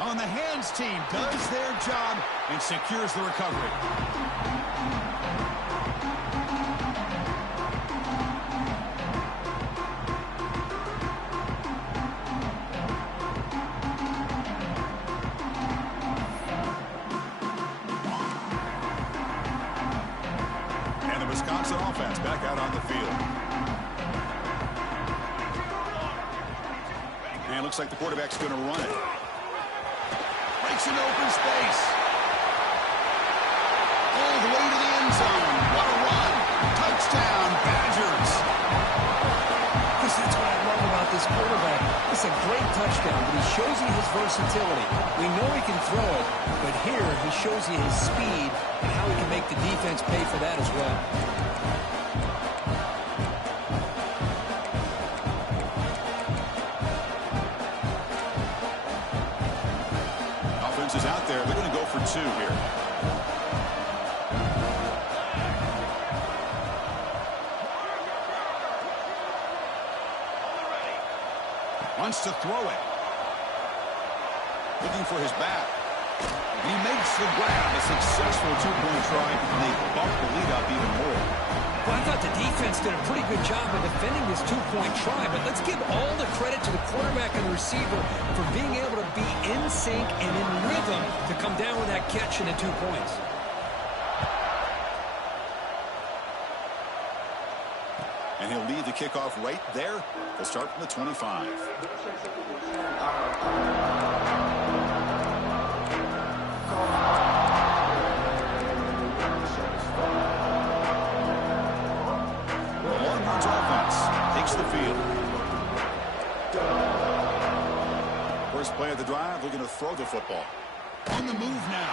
On the hands team does their job and secures the recovery. And the Wisconsin offense back out on the field. And it looks like the quarterback's going to run it. Breaks an open space. All the way to the end zone. What a run. Touchdown, Badgers. Because that's what I love about this quarterback. It's a great touchdown, but he shows you his versatility. We know he can throw it, but here he shows you his speed and how he can make the defense pay for that as well. Is out there. They're going to go for 2 here. Wants to throw it. Looking for his back. He makes the grab. A successful 2-point try, and they bump the lead up even more. Well, I thought the defense did a pretty good job of defending this 2-point try, but let's give all the credit to the quarterback and the receiver for being able to be in sync and in rhythm to come down with that catch and the 2 points. And he'll lead the kickoff right there. They'll start from the 25. The field. First play of the drive, looking to throw the football. On the move now.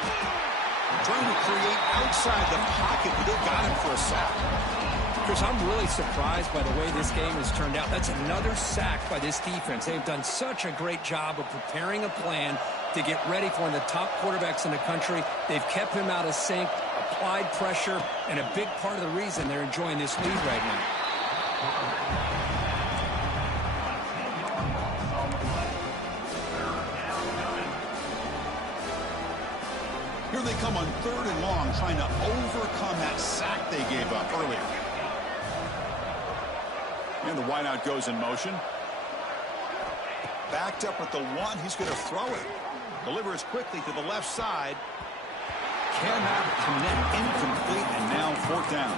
Trying to create outside the pocket, but they got him for a sack. Chris, I'm really surprised by the way this game has turned out. That's another sack by this defense. They've done such a great job of preparing a plan to get ready for one of the top quarterbacks in the country. They've kept him out of sync, applied pressure, and a big part of the reason they're enjoying this lead right now. Here they come on 3rd and long, trying to overcome that sack they gave up earlier. And the wideout goes in motion. Backed up at the 1. He's going to throw it. Delivers quickly to the left side. Cannot connect. Incomplete, and now 4th down.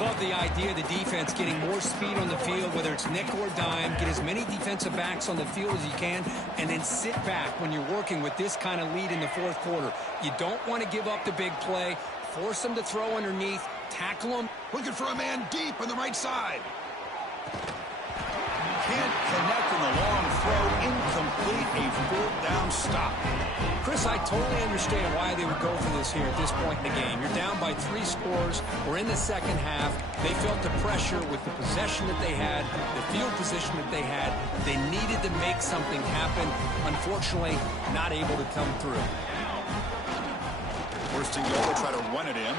Love the idea of the defense getting more speed on the field, whether it's nickel or dime. Get as many defensive backs on the field as you can, and then sit back when you're working with this kind of lead in the 4th quarter. You don't want to give up the big play. Force them to throw underneath. Tackle them. Looking for a man deep on the right side. Can't connect in the long throw. Incomplete. A 4th down stop. Chris, I totally understand why they would go for this here at this point in the game. You're down by 3 scores. We're in the second half. They felt the pressure with the possession that they had, the field position that they had. They needed to make something happen. Unfortunately, not able to come through. First and goal, try to run it in.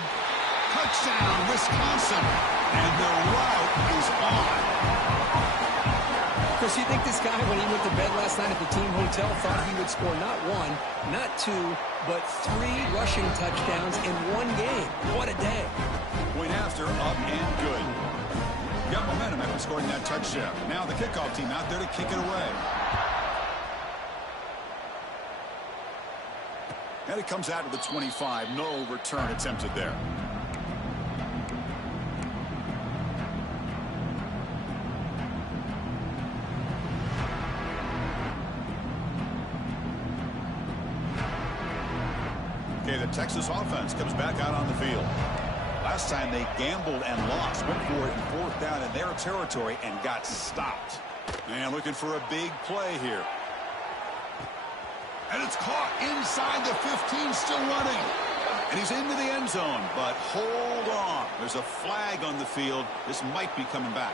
Touchdown, Wisconsin. And the route is on. Chris, you think this guy, when he went to bed last night at the team hotel, thought he would score not 1, not 2, but 3 rushing touchdowns in 1 game? What a day. Point after, up and good. Got momentum after scoring that touchdown. Now the kickoff team out there to kick it away. And it comes out to the 25. No return attempted there. Okay, the Texas offense comes back out on the field. Last time they gambled and lost, went for it in 4th down in their territory and got stopped. And looking for a big play here. And it's caught inside the 15, still running. And he's into the end zone, but hold on. There's a flag on the field. This might be coming back.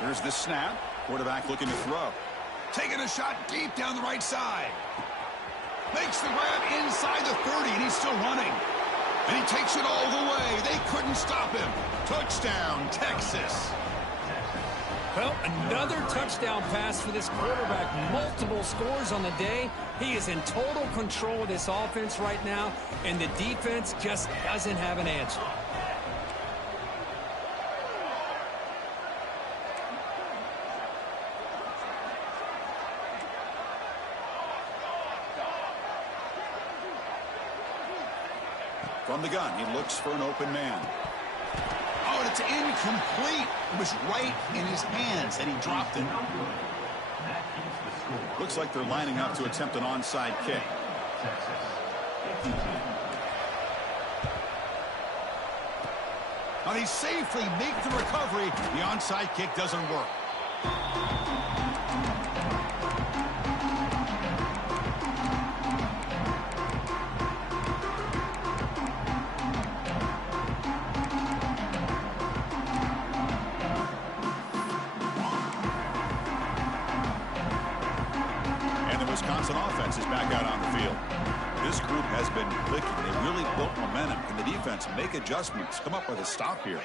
Here's the snap. Quarterback looking to throw. Taking a shot deep down the right side. Makes the grab inside the 30, and he's still running. And he takes it all the way. They couldn't stop him. Touchdown, Texas. Well, another touchdown pass for this quarterback. Multiple scores on the day. He is in total control of this offense right now, and the defense just doesn't have an answer. From the gun, he looks for an open man. Oh, and it's incomplete. It was right in his hands, and he dropped it. Looks like they're lining up to attempt an onside kick. Now they safely make the recovery. The onside kick doesn't work. Wisconsin offense is back out on the field. This group has been clicking. They really built momentum. Can the defense make adjustments? Come up with a stop here.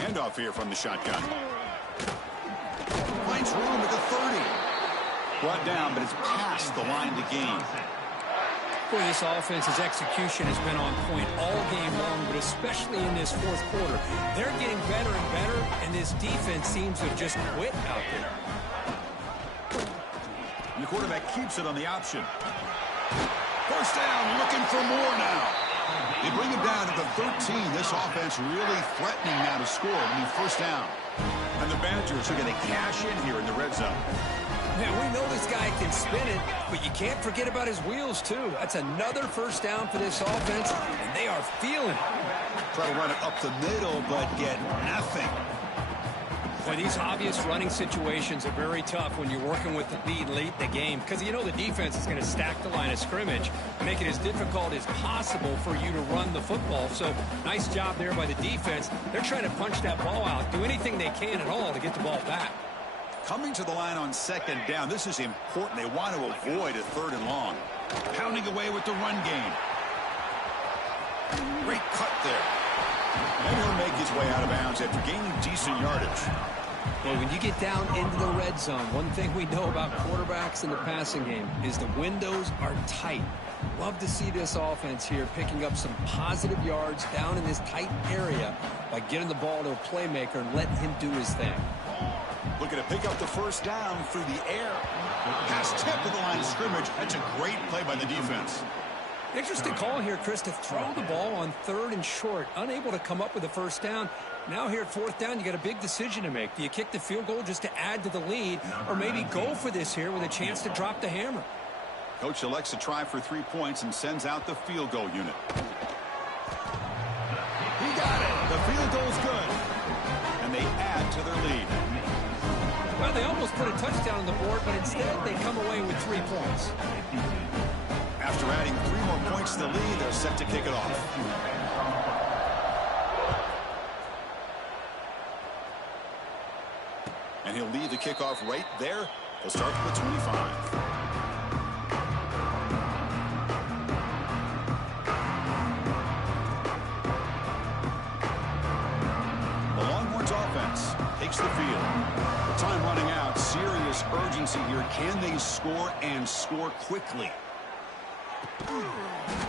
Handoff here from the shotgun. Finds room at the 30. Brought down, but it's past the line to gain. Boy, this offense's execution has been on point all game long, but especially in this 4th quarter. They're getting better and better, and this defense seems to have just quit out there. The quarterback keeps it on the option. First down, looking for more now. They bring him down at the 13. This offense really threatening now to score. I mean, first down. And the Badgers are going to cash in here in the red zone. Man, we know this guy can spin it, but you can't forget about his wheels, too. That's another first down for this offense, and they are feeling it. Try to run it up the middle, but get nothing. Boy, these obvious running situations are very tough when you're working with the lead late in the game because you know the defense is going to stack the line of scrimmage, make it as difficult as possible for you to run the football. So nice job there by the defense. They're trying to punch that ball out, do anything they can at all to get the ball back. Coming to the line on 2nd down, this is important. They want to avoid a 3rd and long. Pounding away with the run game. Great cut there. And he'll make his way out of bounds after gaining decent yardage. Well, when you get down into the red zone, one thing we know about quarterbacks in the passing game is the windows are tight. Love to see this offense here picking up some positive yards down in this tight area by getting the ball to a playmaker and letting him do his thing. Looking to pick up the first down through the air. Pass tip to the line of scrimmage. That's a great play by the defense. Interesting call here, Chris, to throw the ball on 3rd and short. Unable to come up with a first down. Now here at 4th down, you got a big decision to make. Do you kick the field goal just to add to the lead, or maybe go for this here with a chance to drop the hammer? Coach elects to try for 3 points and sends out the field goal unit. He got it. The field goal's good. And they add to their lead. Well, they almost put a touchdown on the board, but instead they come away with 3 points. After adding 3 more points to the lead, they're set to kick it off. And he'll lead the kickoff right there. They'll start from the 25. The Longhorns offense takes the field. The time running out. Serious urgency here. Can they score and score quickly?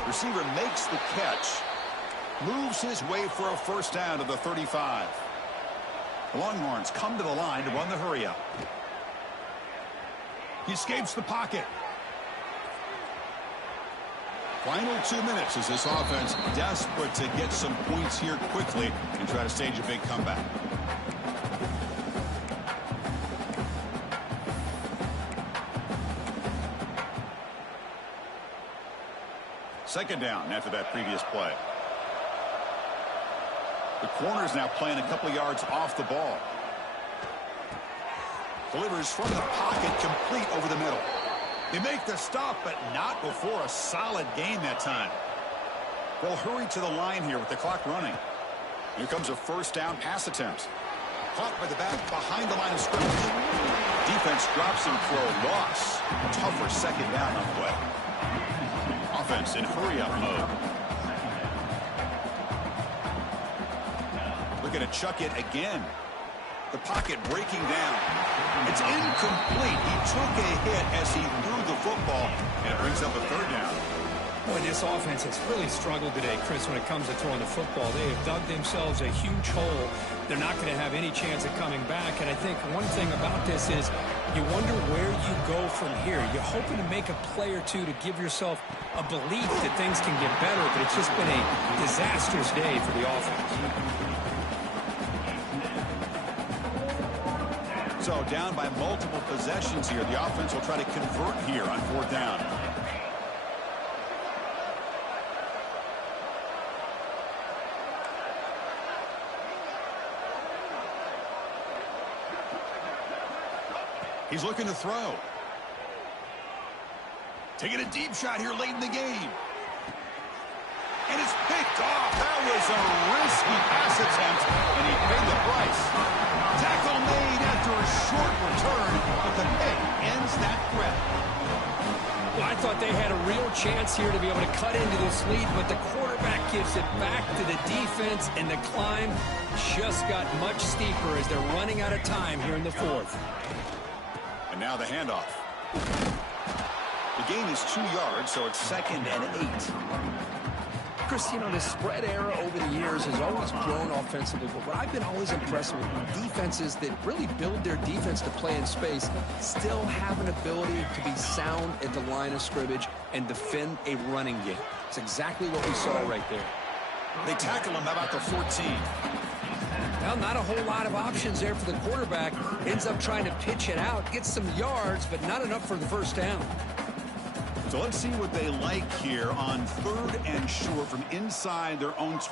Receiver makes the catch. Moves his way for a first down to the 35. The Longhorns come to the line to run the hurry up. He escapes the pocket. Final 2 minutes as this offense desperate to get some points here quickly and try to stage a big comeback. Second down after that previous play. The corner's now playing a couple yards off the ball. Delivers from the pocket, complete over the middle. They make the stop, but not before a solid gain that time. They'll hurry to the line here with the clock running. Here comes a first down pass attempt. Caught by the back behind the line of scrimmage. Defense drops him for a loss. Tougher second down on the way. Offense in hurry-up mode. Looking to chuck it again. The pocket breaking down. It's incomplete. He took a hit as he threw the football, and it brings up a third down. Boy, this offense has really struggled today, Chris, when it comes to throwing the football. They have dug themselves a huge hole. They're not going to have any chance of coming back. And I think one thing about this is you wonder where you go from here. You're hoping to make a play or two to give yourself a belief that things can get better, but it's just been a disastrous day for the offense. So down by multiple possessions here. The offense will try to convert here on fourth down. He's looking to throw. Taking a deep shot here late in the game. And it's picked off. That was a risky pass attempt, and he paid the price. Tackle made after a short return, but the pick ends that threat. Well, I thought they had a real chance here to be able to cut into this lead, but the quarterback gives it back to the defense, and the climb just got much steeper as they're running out of time here in the fourth. And now the handoff. The gain is 2 yards, so it's 2nd and 8. Chris, you know, the spread era over the years has always grown offensively, but what I've been always impressed with defenses that really build their defense to play in space still have an ability to be sound at the line of scrimmage and defend a running game. It's exactly what we saw right there. They tackle him about the 14. Well, not a whole lot of options there for the quarterback. Ends up trying to pitch it out, gets some yards, but not enough for the first down. So let's see what they like here on 3rd and short from inside their own 20.